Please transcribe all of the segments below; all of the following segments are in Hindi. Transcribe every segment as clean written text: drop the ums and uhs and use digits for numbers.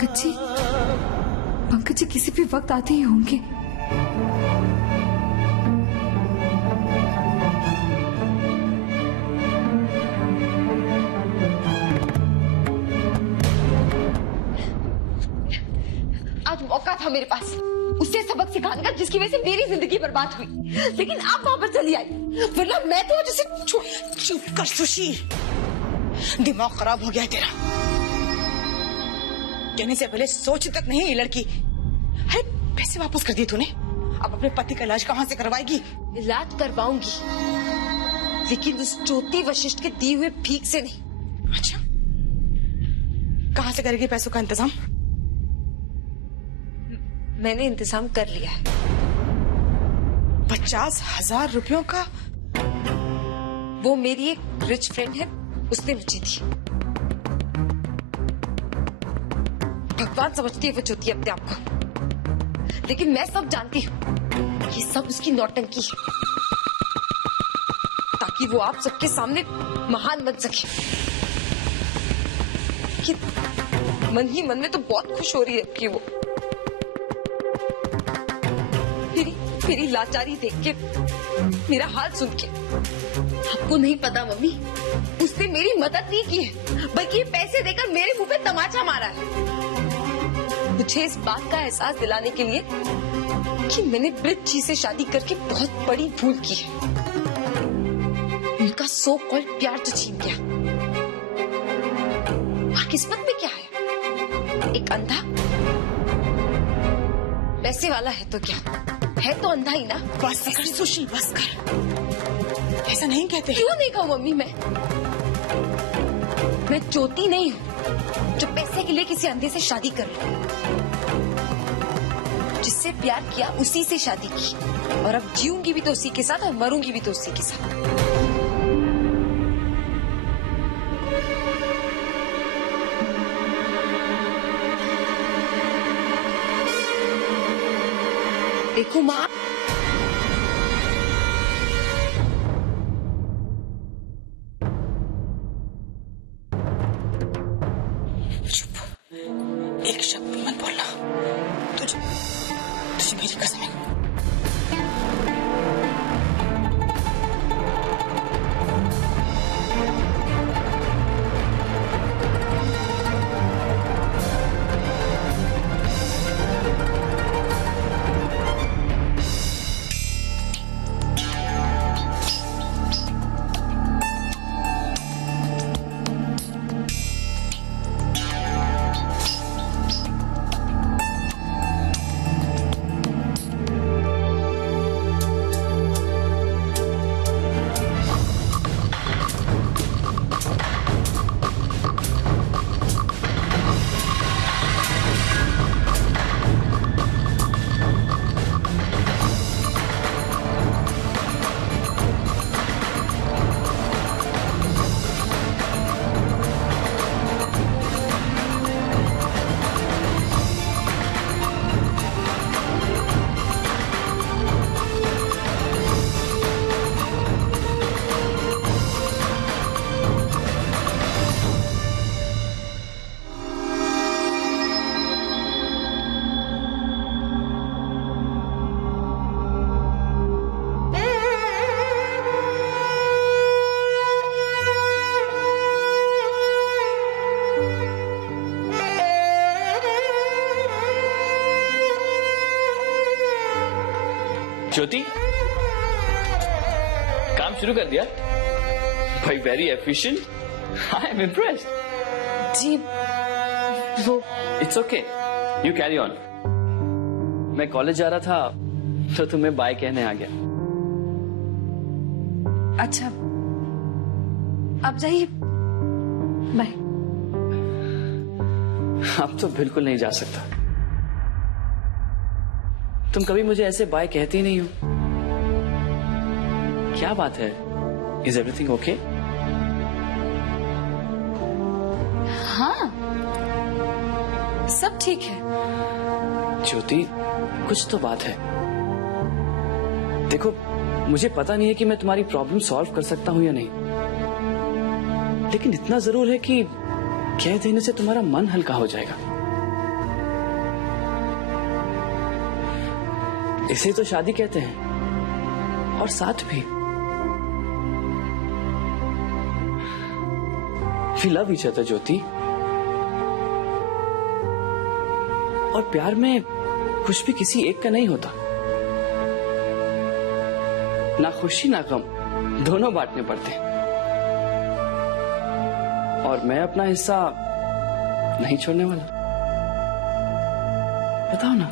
पंकज जी किसी भी वक्त आते ही होंगे। आज मौका था मेरे पास उससे सबक सिखाने का जिसकी वजह से मेरी जिंदगी बर्बाद हुई, लेकिन आप वापस चली आई, वरना मैं तो जैसे चुप कर सुशील, दिमाग खराब हो गया है तेरा। कहने से पहले सोच तक नहीं ये लड़की। अरे पैसे वापस कर दिए तूने, अब अपने पति का इलाज कहाँ से करवाएगी? इलाज करवाऊंगी, लेकिन उस ज्योति वशिष्ठ के दिए हुए भीख से नहीं। अच्छा, कहाँ से करेगी पैसों का इंतजाम? मैंने इंतजाम कर लिया है। 50,000 रुपयों का? वो मेरी एक रिच फ्रेंड है, उसने मुझे दी। भगवान समझती है वो ज्योति अपने आप को, लेकिन मैं सब जानती हूँ ये सब उसकी नौटंकी है, ताकि वो आप सबके सामने महान बन सके। कि मन ही मन में तो बहुत खुश हो रही है कि वो मेरी लाचारी देख के, मेरा हाल सुन के। आपको नहीं पता मम्मी, उसने मेरी मदद नहीं की है, बल्कि पैसे देकर मेरे मुंह पे तमाचा मारा है, मुझे इस बात का एहसास दिलाने के लिए कि मैंने ब्रिज जी से शादी करके बहुत बड़ी भूल की है। उनका सो कॉल्ड प्यार तो छीन गया, और किस्मत में क्या है, एक अंधा पैसे वाला है तो क्या है, तो अंधा ही ना। बस कर सुशील, बस कर, ऐसा नहीं कहते। क्यों नहीं कहूं मम्मी? मैं ज्योति नहीं हूँ जो पैसे के लिए किसी अंधे से शादी कर लूं। जिससे प्यार किया उसी से शादी की, और अब जीऊंगी भी तो उसी के साथ और मरूंगी भी तो उसी के साथ। देखो माँ, चुप, एक शब्द भी मत बोलना। तुझे मेरी कसम है। ज्योति, काम शुरू कर दिया भाई, very efficient, I am impressed. जी वो it's okay, you carry on. मैं कॉलेज जा रहा था तो तुम्हें बाय कहने आ गया। अच्छा, अब जाइए, बाय। अब तो बिल्कुल नहीं जा सकता, तुम कभी मुझे ऐसे बाय कहती नहीं हो। क्या बात है, इज एवरीथिंग ओके? हाँ, सब ठीक है। ज्योति, कुछ तो बात है। देखो, मुझे पता नहीं है कि मैं तुम्हारी प्रॉब्लम सॉल्व कर सकता हूं या नहीं, लेकिन इतना जरूर है कि कह देने से तुम्हारा मन हल्का हो जाएगा। इसे तो शादी कहते हैं, और साथ भी। We love each other, ज्योति। और प्यार में कुछ भी किसी एक का नहीं होता। ना खुशी ना गम दोनों बांटने पड़ते हैं। और मैं अपना हिस्सा नहीं छोड़ने वाला। बताओ ना,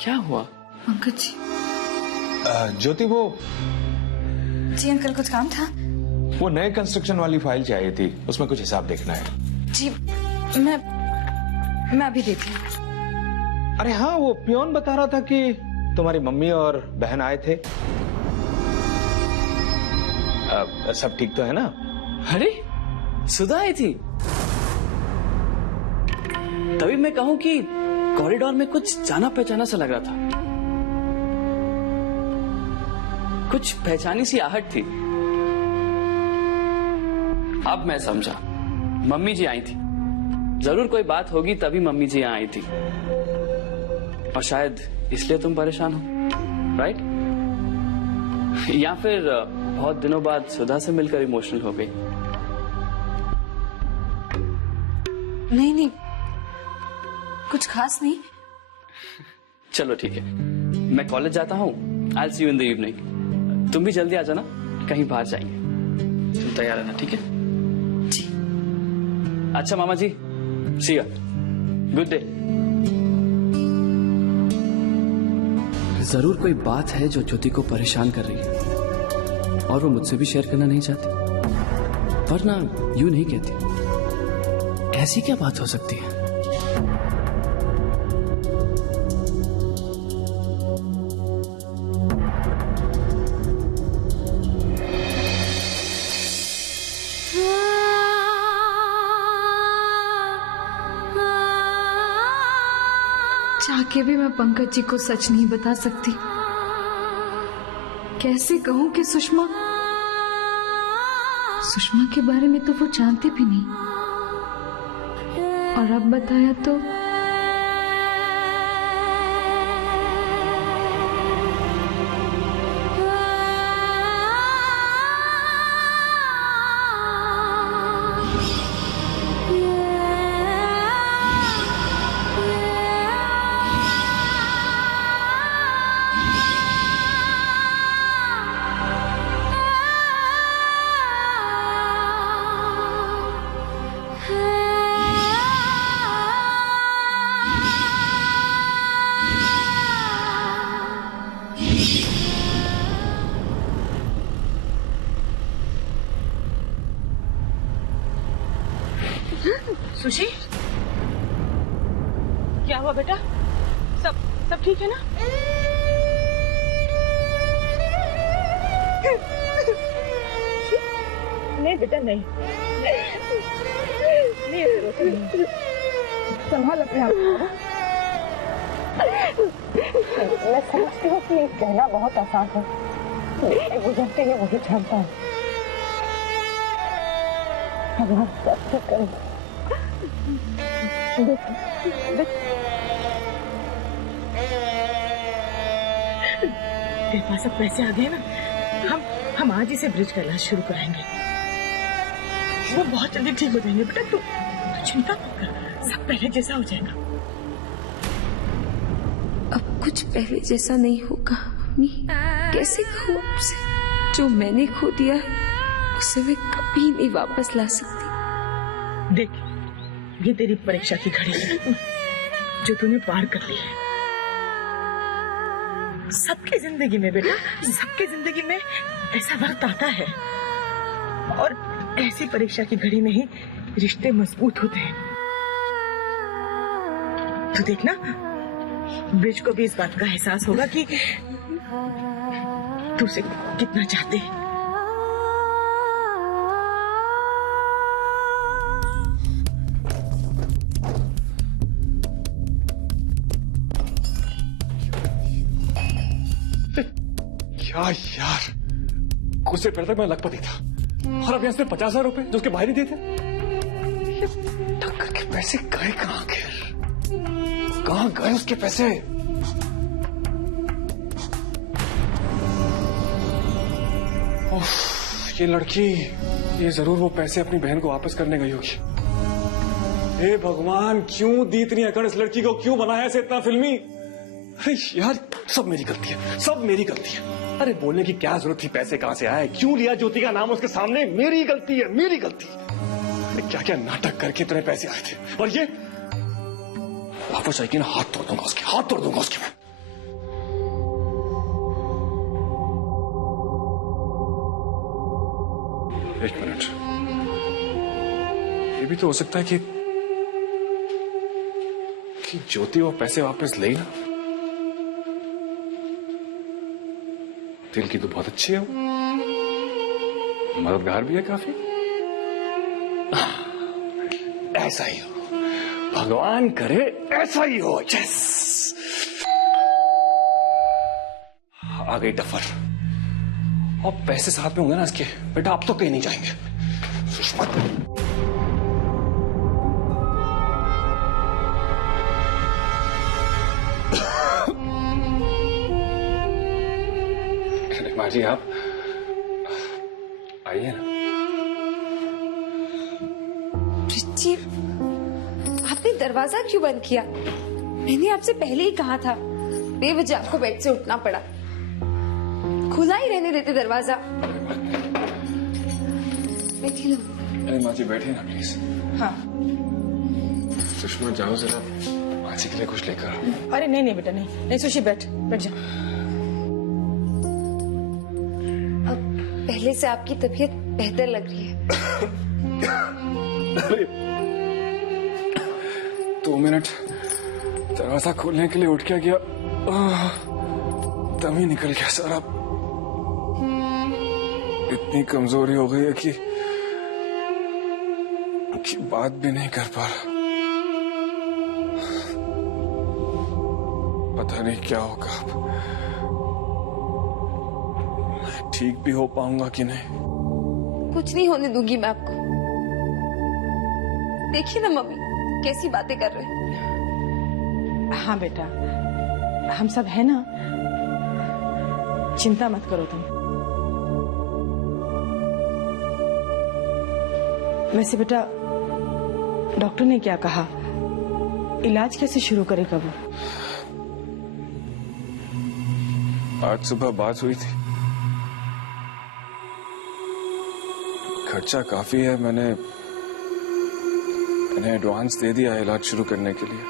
क्या हुआ? पंकज जी। ज्योति, वो जी अंकल, कुछ काम था? वो नए कंस्ट्रक्शन वाली फाइल चाहिए थी, उसमें कुछ हिसाब देखना है। जी मैं अभी देती हूँ। अरे हाँ, वो पियोन बता रहा था कि तुम्हारी मम्मी और बहन आए थे। सब ठीक तो है ना? अरे सुधा आई थी। तभी मैं कहूं कि कॉरिडोर में कुछ जाना पहचाना सा लग रहा था। कुछ पहचानी सी आहट थी। अब मैं समझा, मम्मी जी आई थी। जरूर कोई बात होगी तभी मम्मी जी यहाँ आई थी। और शायद इसलिए तुम परेशान हो, राइट? या फिर बहुत दिनों बाद सुधा से मिलकर इमोशनल हो गई? नहीं, कुछ खास नहीं। चलो ठीक है, मैं कॉलेज जाता हूँ। I'll see you in the evening। तुम भी जल्दी आ जाना, कहीं बाहर जाएंगे। तुम तैयार रहना, ठीक है? जी। अच्छा मामा जी, see ya। Good day. जरूर कोई बात है जो ज्योति को परेशान कर रही है, और वो मुझसे भी शेयर करना नहीं चाहती। वरना यूं नहीं कहती। ऐसी क्या बात हो सकती है? चाह के भी मैं पंकज जी को सच नहीं बता सकती। कैसे कहूं कि सुषमा के बारे में तो वो जानते भी नहीं, और अब बताया तो सुशी, क्या हुआ बेटा? सब ठीक है ना? नहीं बेटा, नहीं संभाल अपने आप को। मैं समझती हूँ कि कहना बहुत आसान है, गुजरते ही वही जानता है। भगवान सब ठीक करेगा। तेरे पास अब पैसे आ गए ना, हम आज ही से ब्रिज का इलाज शुरू कराएंगे। वो बहुत जल्दी ठीक हो जाएंगे बेटा, तू चिंता मत कर, सब पहले जैसा हो जाएगा। अब कुछ पहले जैसा नहीं होगा मम्मी। कैसे कहूँ आपसे, जो मैंने खो दिया उसे मैं कभी नहीं वापस ला सकती। देख, ये तेरी परीक्षा की घड़ी है जो तूने पार कर ली है। सबकी जिंदगी में बेटा, सबकी जिंदगी में ऐसा वक्त आता है, और ऐसी परीक्षा की घड़ी में ही रिश्ते मजबूत होते हैं। तू देखना, ब्रिज को भी इस बात का एहसास होगा कि तू उसे कितना चाहते है। क्या यार, कुछ देर पहले तक मैं लखपति था, और अब इसने 50,000 रुपए जो उसके भाई ने दिए थे। टक्कर के पैसे गए कहाँ? आखिर कहाँ गए उसके पैसे? ये लड़की, ये जरूर वो पैसे अपनी बहन को वापस करने गई होगी। हे भगवान, क्यों दी इतनी अकड़ इस लड़की को, क्यों बनाया इसे इतना फिल्मी? अरे यार, सब मेरी गलती है, सब मेरी गलती है। अरे बोलने की क्या जरूरत थी, पैसे कहां से आए, क्यों लिया ज्योति का नाम उसके सामने? मेरी गलती है, मेरी गलती। अरे क्या क्या नाटक करके इतने पैसे आए थे, और ये वापस आएगी ना, हाथ तोड़ दूंगा उसके, हाथ तोड़ दूंगा उसके मैं। एक मिनट, ये भी तो हो सकता है कि ज्योति वो पैसे वापस ले ना। दिल की तो बहुत अच्छी है वो, मददगार भी है काफी। ऐसा ही हो, भगवान करे ऐसा ही हो। यस, आ गई डफर, और पैसे साथ में होंगे ना इसके। बेटा आप तो कहीं नहीं जाएंगे सुषमा। माँ जी आप आइए ना। जी, आपने दरवाजा क्यों बंद किया? मैंने आपसे पहले ही कहा था, बेवजह आपको बेड से उठना पड़ा। खुला ही रहने देते दरवाजा। बैठी लो। अरे माँ जी बैठिए ना प्लीज। हाँ। सुषमा जाओ जरा, माँ जी के लिए कुछ लेकर आओ। अरे नहीं नहीं बेटा, नहीं सुशी, बैठ जा। पहले से आपकी तबीयत बेहतर लग रही है। 2 मिनट दरवाजा खोलने के लिए उठ के गया, दम ही निकल गया सारा। इतनी कमजोरी हो गई है कि बात भी नहीं कर पा रहा। पता नहीं क्या होगा अब, ठीक भी हो पाऊंगा कि नहीं। कुछ नहीं होने दूंगी मैं आपको। देखिए ना मम्मी कैसी बातें कर रहे हैं। हाँ बेटा, हम सब है ना, चिंता मत करो तुम। वैसे बेटा, डॉक्टर ने क्या कहा, इलाज कैसे शुरू करेगा वो? आज सुबह बात हुई थी, खर्चा काफी है। मैंने एडवांस दे दिया है इलाज शुरू करने के लिए।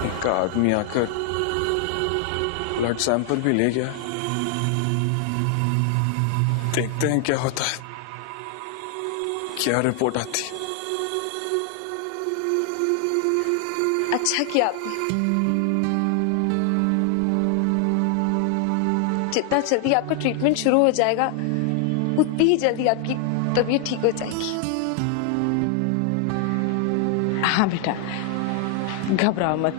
उनका आदमी आकर ब्लड सैंपल भी ले गया। देखते हैं क्या होता है, क्या रिपोर्ट आती। अच्छा किया आपने। जितना जल्दी आपका ट्रीटमेंट शुरू हो जाएगा, उतनी ही जल्दी आपकी तबीयत ठीक हो जाएगी। हाँ बेटा, घबराओ मत,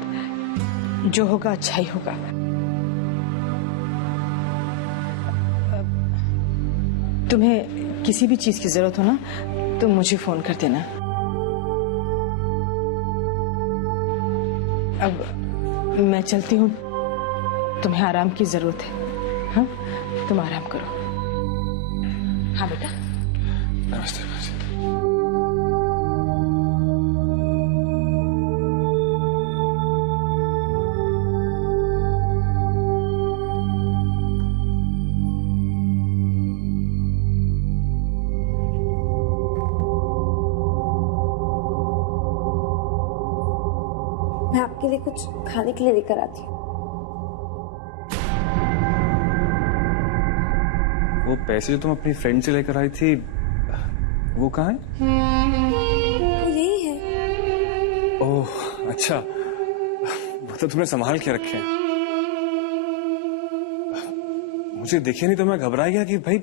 जो होगा अच्छा ही होगा। तुम्हें किसी भी चीज की जरूरत हो ना, तो मुझे फोन कर देना। अब मैं चलती हूँ, तुम्हें आराम की जरूरत है। हाँ, तुम आराम करो। हाँ बेटा। नमस्ते बाजी। मैं आपके लिए कुछ खाने के लिए लेकर आती हूँ। वो पैसे जो तुम अपनी फ्रेंड से लेकर आई थी, वो कहाँ है? वो यही है। ओह अच्छा, वो तो तुमने संभाल के रखे हैं। मुझे दिखे नहीं तो मैं घबरा गया कि भाई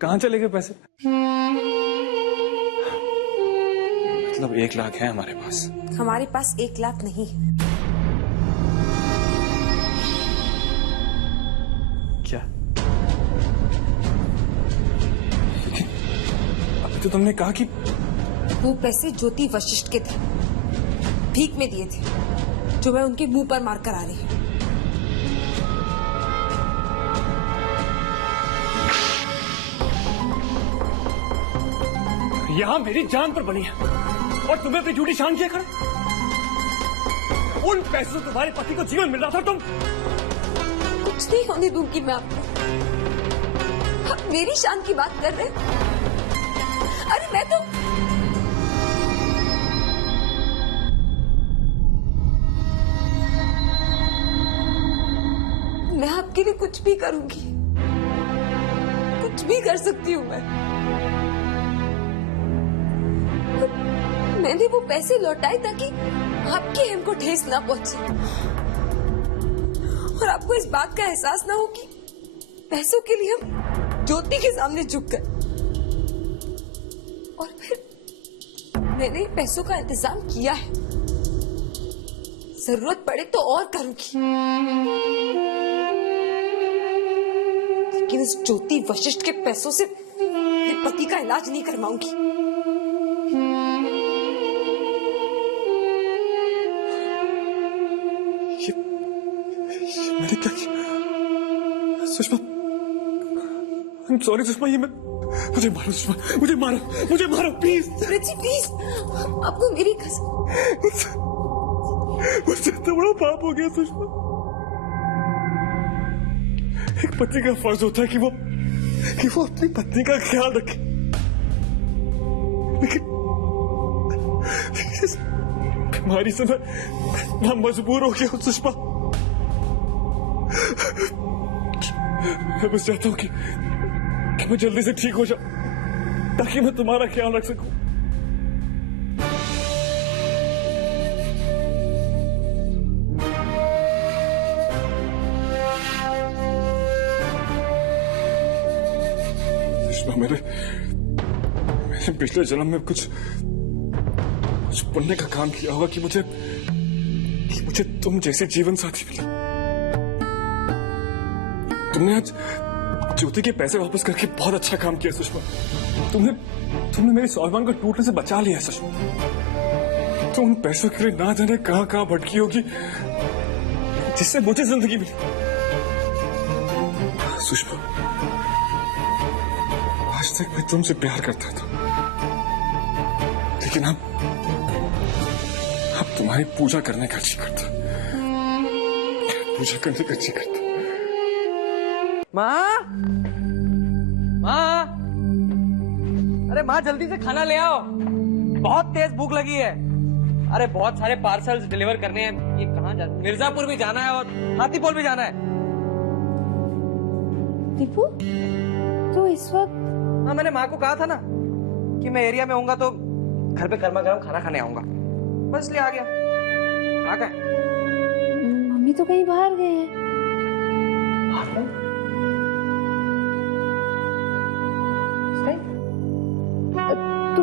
कहाँ चले गए पैसे। मतलब 1 लाख है हमारे पास। हमारे पास 1 लाख नहीं है। क्या? अभी तो तुमने कहा कि वो पैसे ज्योति वशिष्ठ के थे, भीख में दिए थे, जो मैं उनके मुंह पर मार कर आ रही हूँ। यहाँ मेरी जान पर बनी है और तुम्हें अपनी झूठी शान किया खड़े। उन पैसों से तुम्हारे पति को जीवन मिल रहा था, तुम कुछ नहीं होने दूंगी मैं आपको। आप मेरी शान की बात कर रहे हैं? अरे मैं आपके लिए कुछ भी करूंगी, कुछ भी कर सकती हूँ मैं। मैंने वो पैसे लौटाए ताकि आपकी हेम को ठेस ना पहुंचे और आपको इस बात का एहसास ना हो कि पैसों के लिए हम ज्योति के सामने झुक गए। और फिर मैंने पैसों का इंतजाम किया है, जरूरत पड़े तो और करूंगी, लेकिन इस ज्योति वशिष्ठ के पैसों से मेरे पति का इलाज नहीं करवाऊंगी। मैंने क्या किया? सुषमा, सॉरी सुषमा, ये मैं मुझे मारो सुषमा, मुझे मारो प्लीज। सूरज जी प्लीज, आपको मेरी कसम। मुझसे इतना बड़ा पाप हो गया सुषमा। एक पति का फर्ज होता है कि वो अपनी पत्नी का ख्याल रखे, लेकिन इस बीमारी से मैं मजबूर हो गया हूँ सुषमा। मैं बस चाहता हूँ कि मैं जल्दी से ठीक हो जाऊं ताकि मैं तुम्हारा ख्याल रख सकूं। मेरे पिछले जन्म में कुछ पुण्य का काम किया होगा कि मुझे तुम जैसे जीवन साथी मिली। तुमने आज ज्योति के पैसे वापस करके बहुत अच्छा काम किया सुषमा। तुमने मेरे स्वाभिमान को टूटने से बचा लिया सुषमा। तुम उन पैसों के लिए ना जाने कहां भटकी होगी जिससे मुझे जिंदगी मिली। सुषमा, आज तक मैं तुमसे प्यार करता था, लेकिन अब तुम्हारी पूजा करने का जी करता, पूजा करने का जी करता। माँ, अरे माँ जल्दी से खाना ले आओ, बहुत तेज भूख लगी है। अरे बहुत सारे पार्सल्स डिलीवर करने हैं। ये कहाँ जाना? मिर्जापुर भी जाना है और हाथीपोल भी जाना है। दीपू, तो इस वक्त? हाँ, मैंने माँ को कहा था ना कि मैं एरिया में होऊंगा तो घर पे गर्मा गर्म खाना खाने आऊंगा, बस इसलिए आ गया। आ गए? मम्मी तो कहीं बाहर गए हैं।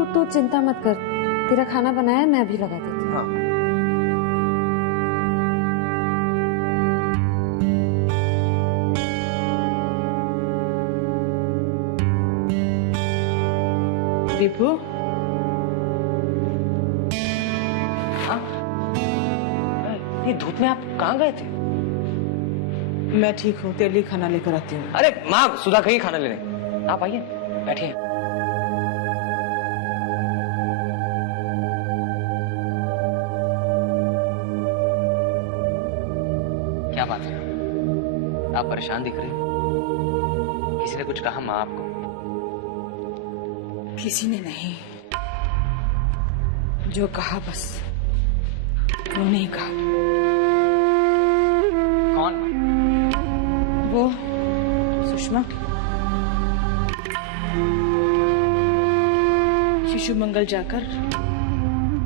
तू चिंता मत कर, तेरा खाना बनाया मैं अभी लगा देती हूँ। हाँ। दीपू, हाँ? ये धूप में आप कहाँ गए थे? मैं ठीक हूँ, तेरे लिए खाना लेकर आती हूँ। अरे माँ, सुधा गई खाना लेने, आप आइए, बैठिए। क्या बात है, आप परेशान दिख रही? किसी ने कुछ कहा माँ आपको? किसी ने नहीं, जो कहा बस उन्होंने ही कहा। कौन? वो सुषमा शिशु मंगल जाकर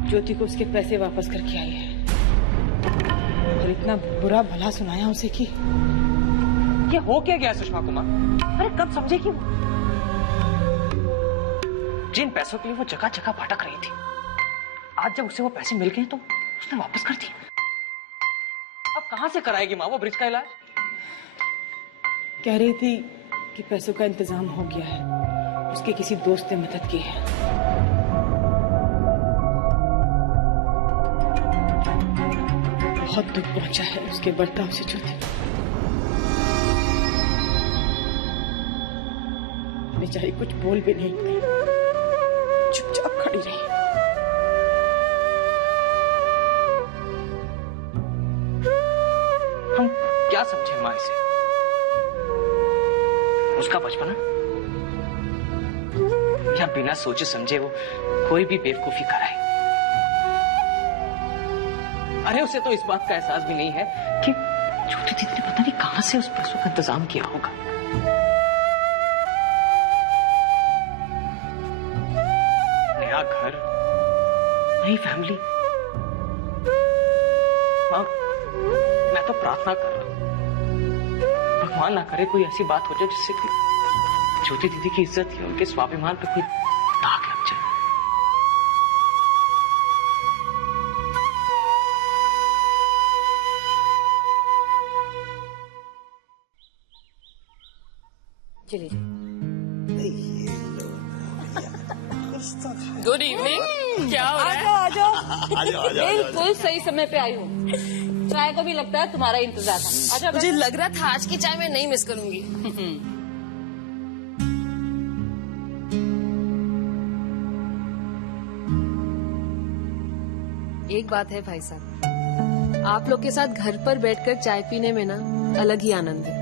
ज्योति को उसके पैसे वापस करके आई है और इतना बुरा भला सुनाया उसे कि ये हो क्या गया सुषमा कुमार? अरे कब समझेगी वो? जिन पैसों के लिए वो जगह जगह भटक रही थी, आज जब उसे वो पैसे मिल गए तो उसने वापस कर दिए। अब कहां से कराएगी माँ वो ब्रिज का इलाज? कह रही थी कि पैसों का इंतजाम हो गया है, उसके किसी दोस्त ने मदद की है। बहुत दुख पहुंचा है उसके बर्ताव से ज्योति। बेचारी कुछ बोल भी नहीं पाई, चुपचाप खड़ी रही। हम क्या समझे माँ इसे? उसका बचपना या बिना सोचे समझे वो कोई भी बेवकूफी कराए। अरे उसे तो इस बात का एहसास भी नहीं है कि छोटी दीदी ने पता नहीं कहां से उस पैसों का इंतजाम किया होगा। नया घर, नई फैमिली। माँ, मैं तो प्रार्थना कर रहा हूँ, भगवान ना करे कोई ऐसी बात हो जाए जिससे कि ज्योति दीदी की इज्जत या उनके स्वाभिमान पे कोई दाग लग जाए। Good evening. क्या हो रहा है? आ जाओ। बिल्कुल सही समय पे आई हूँ। चाय को भी लगता है तुम्हारा इंतजार था। आजा। मुझे लग रहा था आज की चाय मैं नहीं मिस करूंगी। एक बात है भाई साहब, आप लोग के साथ घर पर बैठकर चाय पीने में ना अलग ही आनंद है।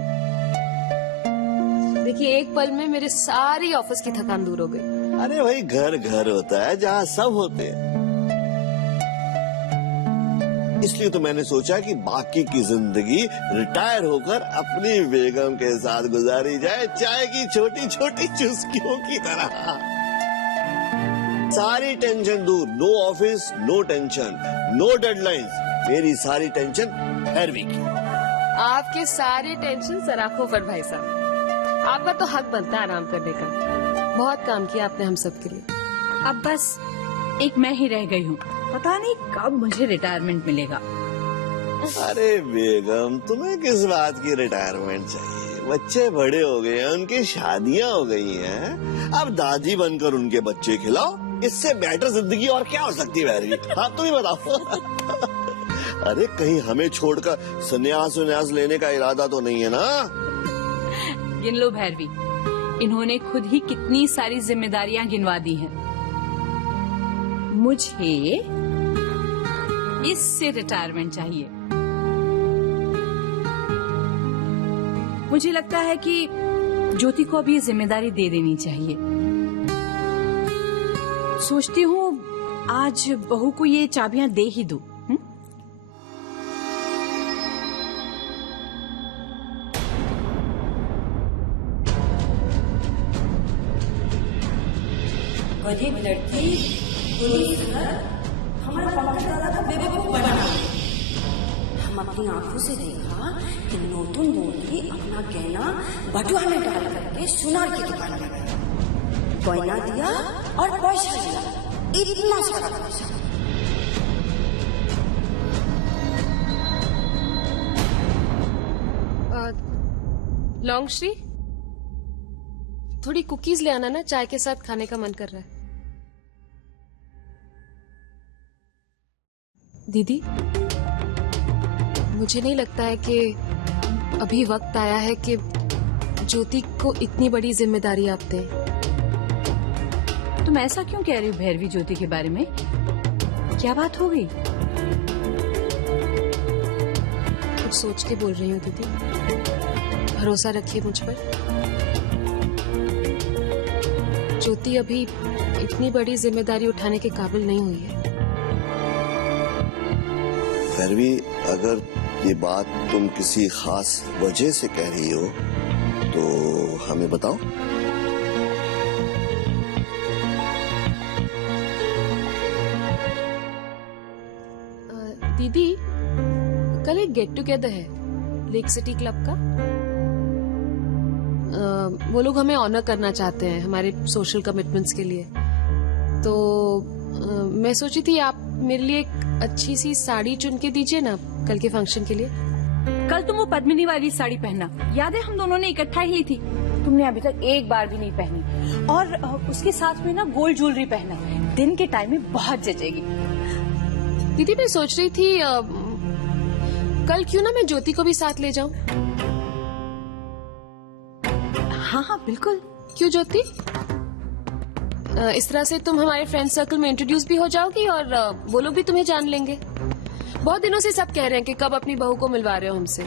देखिए, एक पल में मेरे सारी ऑफिस की थकान दूर हो गई। अरे भाई, घर घर होता है जहाँ सब होते हैं। इसलिए तो मैंने सोचा कि बाकी की जिंदगी रिटायर होकर अपनी बेगम के साथ गुजारी जाए, चाय की छोटी छोटी चुस्कियों की तरह। सारी टेंशन दूर, no office, no tension, no deadlines. मेरी सारी टेंशन भैरवी की। आपके सारे टेंशन सराखों पर भाई साहब। आपका तो हक बनता है आराम करने का। बहुत काम किया आपने हम सब के लिए। अब बस एक मैं ही रह गई हूँ। पता नहीं कब मुझे रिटायरमेंट मिलेगा। अरे बेगम, तुम्हें किस बात की रिटायरमेंट चाहिए? बच्चे बड़े हो गए हैं, उनकी शादियां हो गई हैं। अब दादी बनकर उनके बच्चे खिलाओ। इससे बेटर जिंदगी और क्या हो सकती है भैरवी? हाँ, तुम ही बताओ। अरे कहीं हमें छोड़कर संन्यास लेने का इरादा तो नहीं है ना? गिन लो भैरवी, इन्होंने खुद ही कितनी सारी जिम्मेदारियां गिनवा दी हैं। मुझे इससे रिटायरमेंट चाहिए। मुझे लगता है कि ज्योति को अब ये जिम्मेदारी दे देनी चाहिए। सोचती हूँ आज बहू को ये चाबियां दे ही दूं। गरीब लड़की पुलिस हमारा पंकज दादा का बेवकूफ बना। हम अपनी आंखों से देखा कि नोटुन मोदी अपना गहना बटुआ में डाल करके सुनार की दुकान में गया, गहना दिया और पैसा दिया, इतना सारा पैसा। लॉन्गश्री, थोड़ी कुकीज ले आना ना, चाय के साथ खाने का मन कर रहा है। दीदी, मुझे नहीं लगता है कि अभी वक्त आया है कि ज्योति को इतनी बड़ी जिम्मेदारी आप दें। तुम ऐसा क्यों कह रही हो भैरवी ज्योति के बारे में? क्या बात हो गई? कुछ सोच के बोल रही हूँ दीदी, भरोसा रखिए मुझ पर। ज्योति अभी इतनी बड़ी जिम्मेदारी उठाने के काबिल नहीं हुई है। भैरवी, अगर ये बात तुम किसी खास वजह से कह रही हो तो हमें बताओ। दीदी, कल एक गेट टुगेदर है लेक सिटी क्लब का। वो लोग हमें ऑनर करना चाहते हैं हमारे सोशल कमिटमेंट्स के लिए। तो मैं सोची थी आप मेरे लिए एक अच्छी सी साड़ी चुन के दीजिए ना कल के फंक्शन के लिए। कल तुम वो पद्मिनी वाली साड़ी पहनना, याद है हम दोनों ने इकट्ठा ही ली थी। तुमने अभी तक एक बार भी नहीं पहनी, और उसके साथ में ना गोल्ड ज्वेलरी पहना, दिन के टाइम में बहुत जचेगी। दीदी, मैं सोच रही थी कल क्यों ना मैं ज्योति को भी साथ ले जाऊं। हाँ हाँ बिल्कुल। क्यों ज्योति, इस तरह से तुम हमारे फ्रेंड सर्कल में इंट्रोड्यूस भी हो जाओगी और वो लोग भी तुम्हें जान लेंगे। बहुत दिनों से सब कह रहे हैं कि कब अपनी बहू को मिलवा रहे हो हमसे,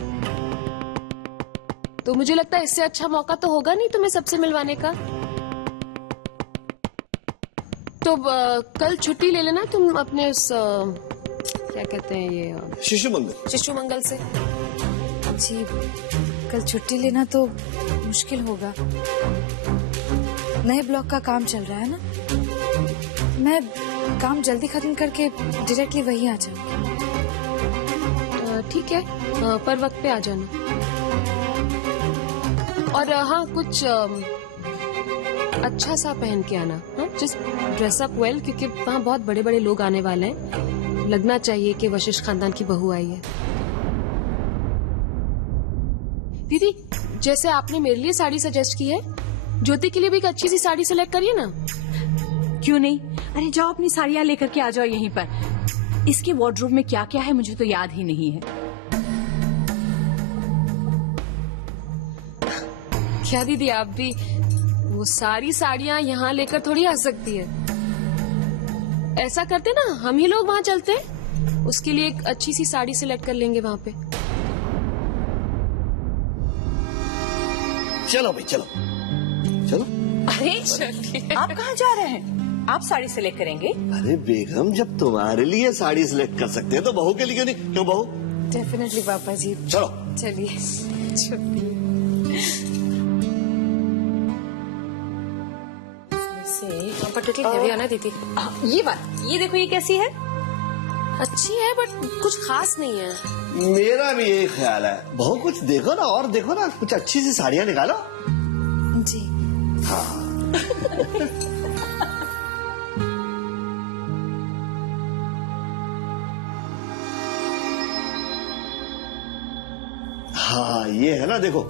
तो मुझे लगता है इससे अच्छा मौका तो होगा नहीं तुम्हें सबसे मिलवाने का। तो कल छुट्टी ले लेना तुम अपने उस क्या कहते हैं ये शिशु मंगल से। जी कल छुट्टी लेना तो मुश्किल होगा, नए ब्लॉक का काम चल रहा है ना। मैं काम जल्दी खत्म करके डायरेक्टली वहीं आ जाऊंगी। ठीक है, पर वक्त पे आ जाना। और हाँ, कुछ अच्छा सा पहन के आना। जस्ट ड्रेस अप वेल, क्योंकि वहाँ बहुत बड़े बड़े लोग आने वाले हैं। लगना चाहिए कि वशिष्ठ खानदान की बहू आई है। दीदी, जैसे आपने मेरे लिए साड़ी सजेस्ट की है, ज्योति के लिए भी एक अच्छी सी साड़ी सिलेक्ट करिए ना। क्यों नहीं? अरे जाओ अपनी साड़ियाँ लेकर के आ जाओ यहीं पर। इसके वार्डरोब में क्या क्या है मुझे तो याद ही नहीं है। क्या दीदी, आप भी वो सारी साड़ियाँ यहाँ लेकर थोड़ी आ सकती है। ऐसा करते ना, हम ही लोग वहाँ चलते हैं, उसके लिए एक अच्छी सी साड़ी सिलेक्ट कर लेंगे वहाँ पे। चलो भाई, चलो चलो। अरे आप कहाँ जा रहे हैं? आप साड़ी सिलेक्ट करेंगे? अरे बेगम, जब तुम्हारे लिए साड़ी सिलेक्ट कर सकते हैं तो बहू के लिए क्यों नहीं? क्यों बहू? डेफिनेटली पापा जी। चलो चलिए। पटोटी हेवी है ना दीदी? ये बात, ये देखो, ये कैसी है? अच्छी है बट कुछ खास नहीं है। मेरा भी यही ख्याल है। बहू कुछ देखो ना, और देखो ना, कुछ अच्छी सी साड़ियाँ निकालो। जी हाँ हाँ, ये है ना, देखो,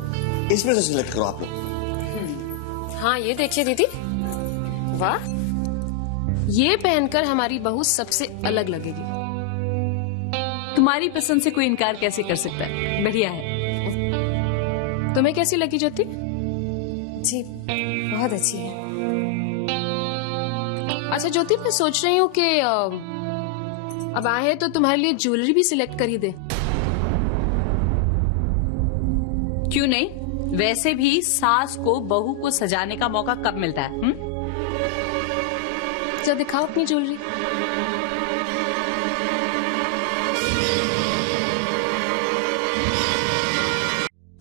इसमें से सिलेक्ट करो आप लोग। हाँ, ये देखिए दीदी, वाह, ये पहनकर हमारी बहू सबसे अलग लगेगी। तुम्हारी पसंद से कोई इनकार कैसे कर सकता है? बढ़िया है। तुम्हें कैसी लगी ज्योति? जी बहुत अच्छी है। अच्छा ज्योति, मैं सोच रही हूँ कि अब आए तो तुम्हारे लिए ज्वेलरी भी सिलेक्ट कर ही दे। क्यों नहीं? वैसे भी सास को बहू को सजाने का मौका कब मिलता है? जरा दिखाओ अपनी ज्वेलरी।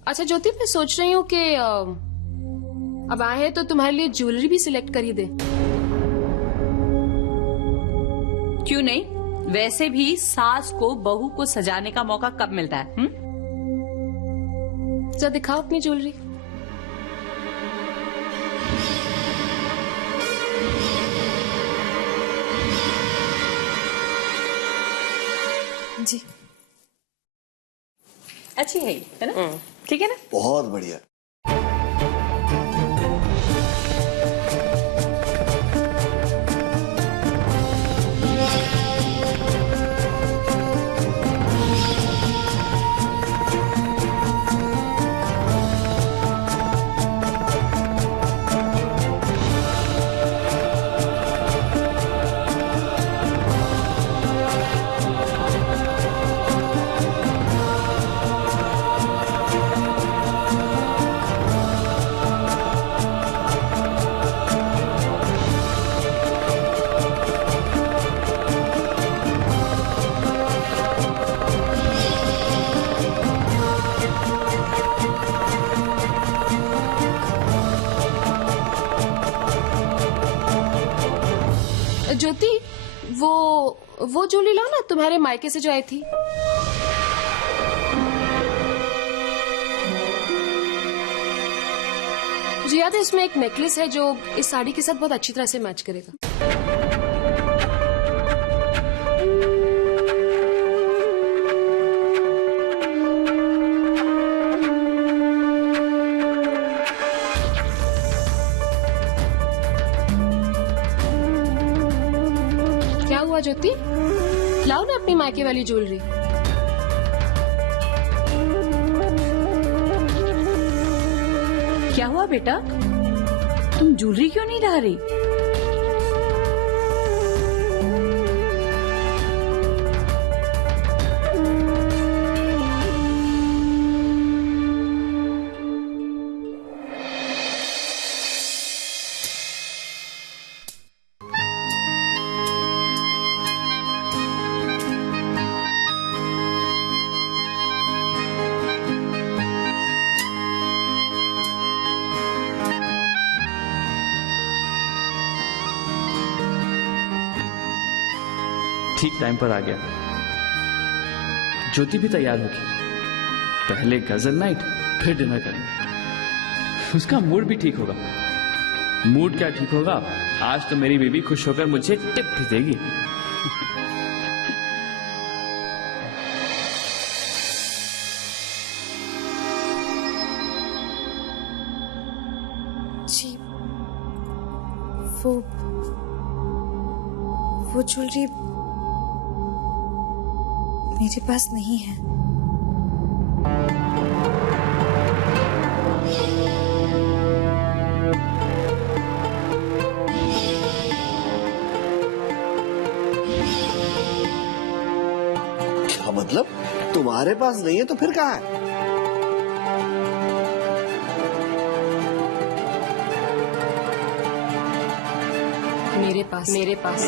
अच्छा ज्योति, मैं सोच रही हूँ कि अब आए तो तुम्हारे लिए ज्वेलरी भी सिलेक्ट कर ही दे। क्यों नहीं? वैसे भी सास को बहू को सजाने का मौका कब मिलता है? जरा दिखाओ अपनी ज्वेलरी। जी अच्छी है ये, है ना? ठीक है ना? बहुत बढ़िया। ज्योति, वो ज्वेलरी लाओ ना, तुम्हारे मायके से जो आई थी। मुझे याद है उसमें एक नेकलेस है जो इस साड़ी के साथ बहुत अच्छी तरह से मैच करेगा। क्या हुआ ज्योति? लाओ ना अपनी मायके वाली ज्वेलरी। क्या हुआ बेटा? तुम ज्वेलरी क्यों नहीं ला रही? ठीक टाइम पर आ गया। ज्योति भी तैयार होगी। पहले गजल नाइट, फिर डिनर करेंगे। उसका मूड भी ठीक होगा। मूड क्या ठीक होगा, आज तो मेरी बेबी खुश होकर मुझे टिप भी देगी। जी, वो ज्वेलरी मेरे पास नहीं है। क्या मतलब? तुम्हारे पास नहीं है तो फिर कहाँ है? मेरे पास